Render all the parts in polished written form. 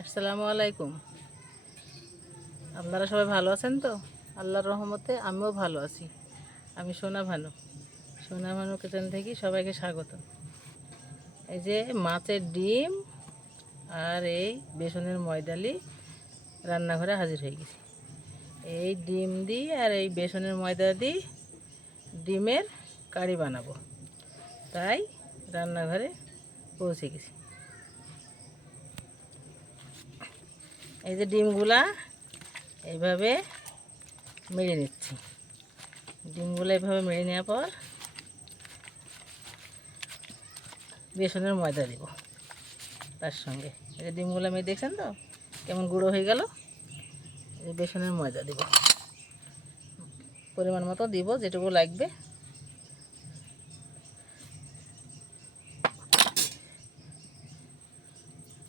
আসসালামু আলাইকুম। আপনারা সবাই ভালো আছেন তো? আল্লাহর রহমতে আমিও ভালো আছি। আমি সোনা ভানু কিচেন থেকে সবাইকে স্বাগত। এই যে মাছের ডিম আর এই বেসনের ময়দালি রান্নাঘরে হাজির হয়ে গেছি। এই ডিম দিয়ে আর এই বেসনের ময়দা দিয়ে ডিমের কারি বানাবো, তাই রান্নাঘরে পৌঁছে গেছি। এই যে ডিমগুলা এইভাবে মেরে নিচ্ছি। ডিমগুলো এইভাবে মেরে নেওয়ার পর বেসনের ময়দা দিব তার সঙ্গে। এই যে ডিমগুলো মেরে দেখছেন তো কেমন গুঁড়ো হয়ে গেল। এই বেসনের ময়দা দিব, পরিমাণ মতো দিব, যেটুকু লাগবে।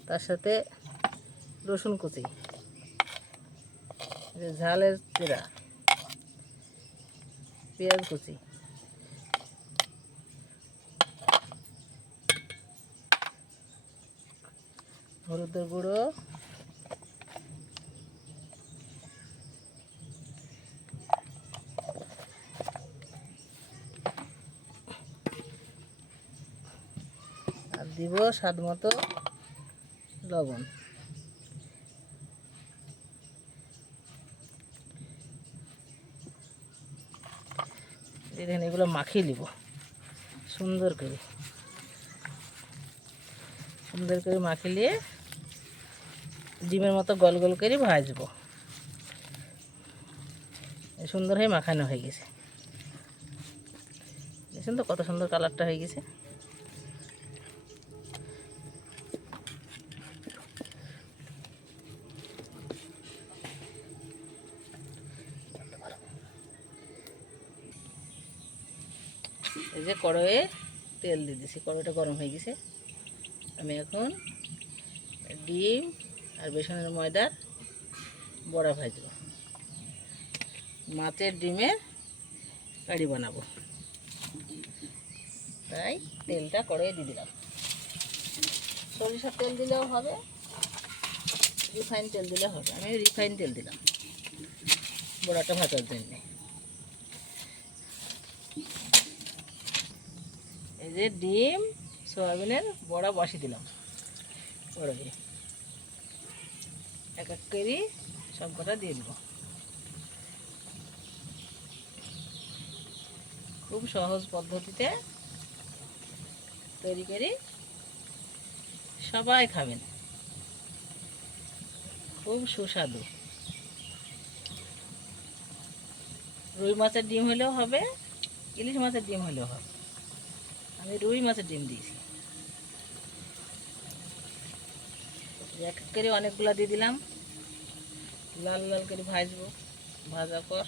তার সাথে রসুন কুচি, ঝালের চিরা, পেঁয়াজ কুচি, হলুদের গুঁড়ো, আর দিব স্বাদ মতো লবণ। দেখেন এগুলো মাখিয়ে নিব সুন্দর করে মাখিয়ে নিয়ে ডিমের মতো গোল গোল করে ভাজবো। সুন্দর হয়ে মাখানো হয়ে গেছে, দেখছেন তো কত সুন্দর কালারটা হয়ে গেছে। এই যে কড়াইয়ে তেল দিয়ে দিছি, কড়াইটা গরম হয়ে গেছে। আমি এখন ডিম আর বেসনের ময়দার বড়া ভাজবো, মাছের ডিমের কারি বানাবো, তাই তেলটা কড়াইয়ে দিয়ে দিলাম। সরিষার তেল দিলেও হবে, রিফাইন তেল দিলেও হবে। আমি রিফাইন তেল দিলাম বড়াটা ভাজার জন্যে। এই যে ডিম সয়াবিনের বড়া বসিয়ে দিলাম কড়াইয়ে, এক এক করে সব কটা দিয়ে দিব। খুব সহজ পদ্ধতিতে তৈরি করে সবাই খাবেন, খুব সুস্বাদু। রুই মাছের ডিম হলেও হবে, ইলিশ মাছের ডিম হলেও হবে। আমি রুই মাছের ডিম দিয়েছি। এক এক করে অনেকগুলো দিয়ে দিলাম, লাল লাল করে ভাজবো। ভাজার পর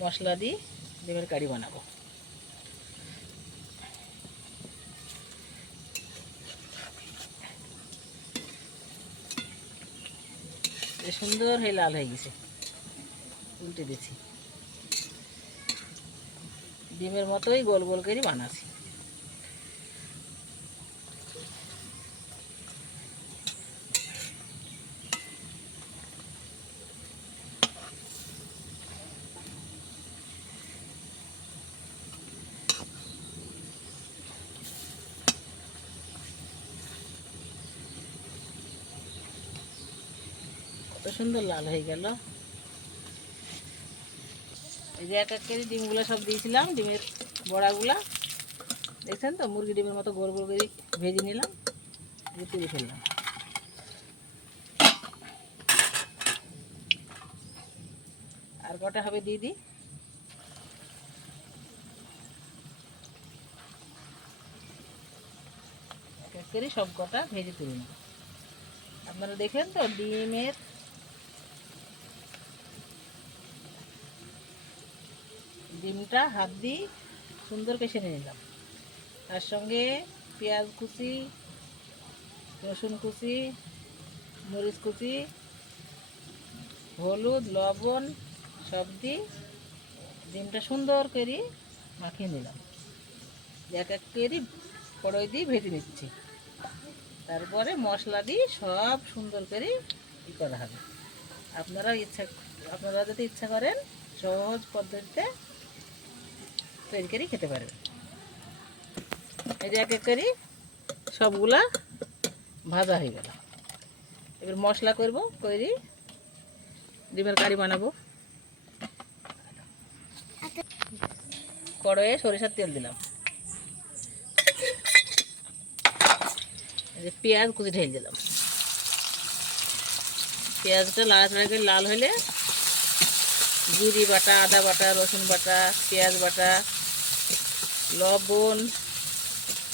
মশলা দিয়ে ডিমের কারি বানাবো। সুন্দর হয়ে লাল হয়ে গেছে, উল্টে দিচ্ছি। ডিমের মতোই গোল গোল করে বানাচ্ছি। কত সুন্দর লাল হয়ে গেল। এই যে এক এক করে ডিমগুলো সব দিয়েছিলাম, ডিমের বড়াগুলা দেখছেন তো, মুরগি ডিমের মতো গোল গোল করে ভেজে নিলাম, তুলে ফেললাম। আর কটা হবে দিয়ে দিই। এক এক করে সব কটা ভেজে তুলে নেব। আপনারা দেখেন তো ডিমটা হাত দিয়ে সুন্দর কষে নিলাম। তার সঙ্গে পেঁয়াজ কুচি, রসুন কুচি, মরিচ কুচি, হলুদ, লবণ সব দিয়ে ডিমটা সুন্দর করে মাখিয়ে নিলাম। এক এক করে কড়াই দিয়ে ভেজে নিচ্ছি। তারপরে মশলা দিয়ে সব সুন্দর করে ই করা হবে। আপনারা যদি ইচ্ছা করেন সহজ পদ্ধতিতে তৈরি করে খেতে পারবেন। এই যে এক এক করে সবগুলা ভাজা হয়ে গেল। এবার মশলা করব, করে ডিমের কারি বানাবো। কড়াইয়ে সরিষার তেল দিলাম, এই যে পেঁয়াজ কুচি ঢেলে দিলাম। পেঁয়াজটা লাড়াচাড়া করে লাল হলে জিরি বাটা, আদা বাটা, রসুন বাটা, পেঁয়াজ বাটা, লবণ,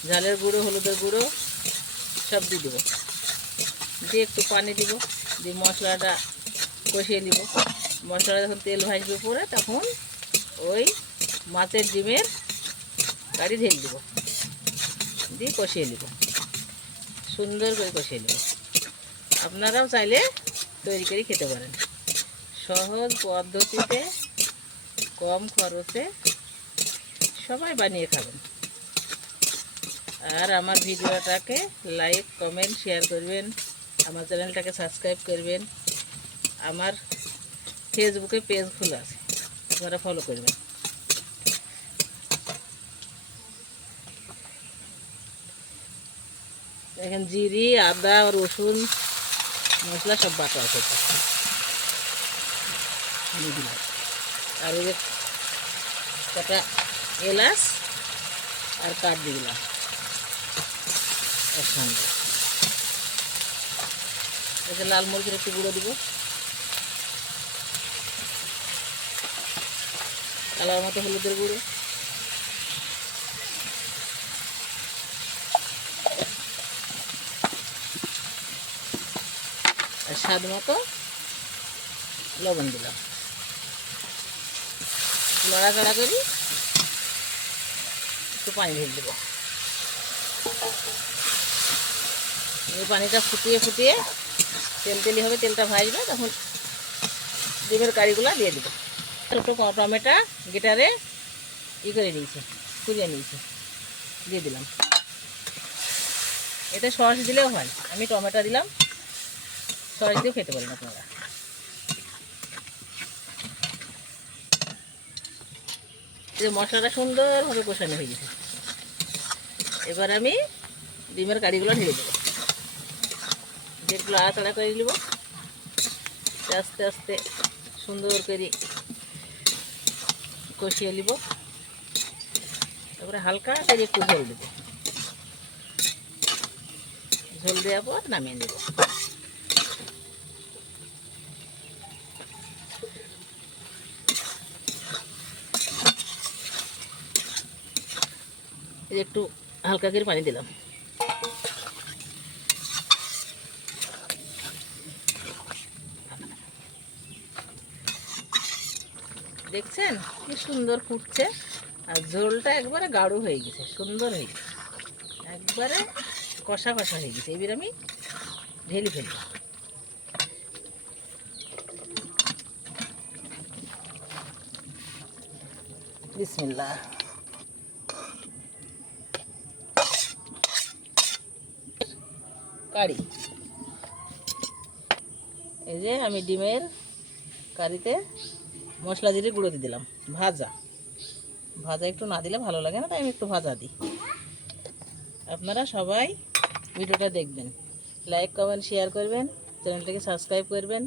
ঝালের গুঁড়ো, হলুদের গুঁড়ো সব দিয়ে দেবো। দিয়ে একটু পানি দিব, দিয়ে মশলাটা কষিয়ে নিব। মশলাটা যখন তেল ভাজবে পরে তখন ওই মাছের ডিমের কারি ঢেলে দেবো, দিয়ে কষিয়ে নিব, সুন্দর করে কষিয়ে নেব। আপনারাও চাইলে তৈরি করে খেতে পারেন, সহজ পদ্ধতিতে কম খরচে সবাই বানিয়ে খাবেন। আর আমার ভিডিওটাকে লাইক, কমেন্ট, শেয়ার করবেন। আমার চ্যানেলটাকে সাবস্ক্রাইব করবেন। আমার ফেসবুকে পেজ খোলা আছে, আপনারা ফলো করবেন। দেখেন জিরি, আদা, রসুন, মশলা সব বাটা আছে, দিলাম। আর ওই যে কটা এলাচ আর কাঠ দিয়ে দিলাম এর সঙ্গে। এতে লাল মরিচের একটু গুঁড়ো দিব, কালার মতো হলুদের গুঁড়ো, আর স্বাদ মতো লবণ দিলাম। লড়াচড়া করি, একটু পানি ঢেলে দেবো। এই পানিটা ফুটিয়ে ফুটিয়ে তেল তেলি হবে, তেলটা ভাজবে, তখন ডিমের কারিগুলো দিয়ে দেবো। একটু টমেটো গিটারে ই করে নিয়েছি, কুড়িয়ে নিয়েছি, দিয়ে দিলাম। এতে সস দিলেও হয়, আমি টমেটো দিলাম, সস দিয়েও খেতে পারেন আপনারা। যে মশলাটা সুন্দরভাবে কষানো হয়ে গেছে, এবার আমি ডিমের কারিগুলো ঢেলে দেবো, যেগুলো আড়াতাড়া করে নেব। আস্তে আস্তে সুন্দর করে কষিয়ে নিব। তারপরে হালকা করে একটু ঝোল দেব, ঝোল দেওয়ার পর নামিয়ে নেব। একটু হালকা করে পানি দিলাম। দেখছেন কি সুন্দর ফুটছে, আর ঝোলটা একবারে গাঢ় হয়ে গেছে, সুন্দর হয়ে গেছে, একবারে কষা কষা হয়ে গেছে। এবার আমি ঢেলে ফেলব। বিসমিল্লাহ। কারি, এই যে আমি ডিমের কারিতে মশলা জিরে গুঁড়ো দিয়ে দিলাম। ভাজা একটু না দিলে ভালো লাগে না, তাই আমি একটু ভাজা দিই। আপনারা সবাই ভিডিওটা দেখবেন, লাইক, কমেন্ট, শেয়ার করবেন, চ্যানেলটাকে সাবস্ক্রাইব করবেন।